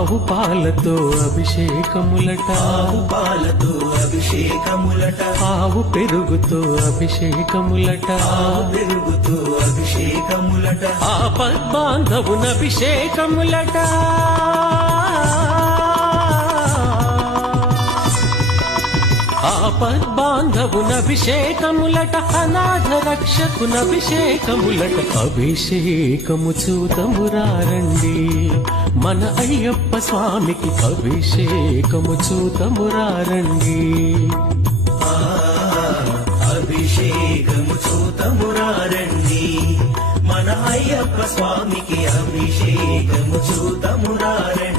ఆవు పాలతో అభిషేకములట, ఆవు పాలతో అభిషేకములట, ఆవు పెరుగుతో అభిషేకములట, ఆవు పెరుగుతో అభిషేకములట, ఆపద్బాంధవున అభిషేకములట. ఆపద్బాంధవునభిషేకములట, అనాథ రక్షకునభిషేకములట. అభిషేకము చూతమురారండి, మన అయ్యప్ప స్వామికి అభిషేకము చూతమురారండి. అభిషేకము చూతమురారండి, మన అయ్యప్ప స్వామికి అభిషేకము చూతమురారండి.